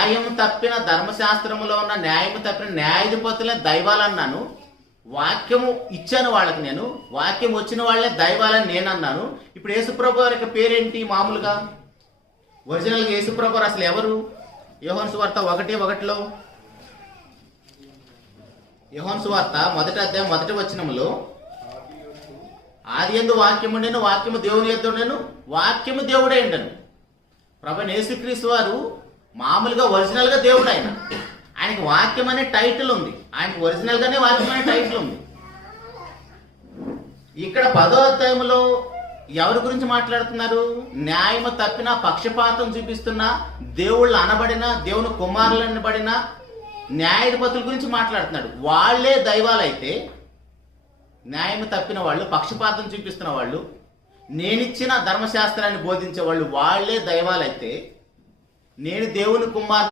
న్యాయం తప్పిన ధర్మశాస్త్రములో ఉన్న న్యాయం తప్పిన న్యాయాధిపతులే దైవాలన్నాను. వాక్యము ఇచ్చాను వాళ్ళకి, నేను వాక్యం వచ్చిన వాళ్ళే దైవాలని నేను అన్నాను. ఇప్పుడు యేసుప్రభు వారి పేరేంటి? మామూలుగా ఒరిజినల్గా యేసుప్రభు వారు అసలు ఎవరు? యోహాను సువార్త 1:1 యోహాను సువార్త 1వ అధ్యాయం 1వ వచనములో, ఆది యందు వాక్యము ఉండెను, వాక్యము దేవుని యొద్ద ఉండెను, వాక్యము దేవుడే ఉండెను. ప్రభువైన యేసుక్రీస్తు వారు మామూలుగా ఒరిజినల్ గా దేవుడు. ఆయనకి వాక్యం అనే టైటిల్ ఉంది. ఆయనకి ఒరిజినల్ గానే వాక్యం అనే టైటిల్ ఉంది. ఇక్కడ 10వ అధ్యాయంలో ఎవరి గురించి మాట్లాడుతున్నారు? న్యాయము తప్పిన, పక్షపాతం చూపిస్తున్న, దేవుళ్ళు అనబడిన, దేవుని కుమారులు అనబడిన న్యాయాధిపతుల గురించి మాట్లాడుతున్నాడు. వాళ్లే దైవాలైతే, న్యాయం తప్పిన వాళ్ళు, పక్షపాతం చూపిస్తున్న వాళ్ళు, నేనిచ్చిన ధర్మశాస్త్రాన్ని బోధించే వాళ్ళు వాళ్లే దైవాలైతే, నేను దేవుని కుమారు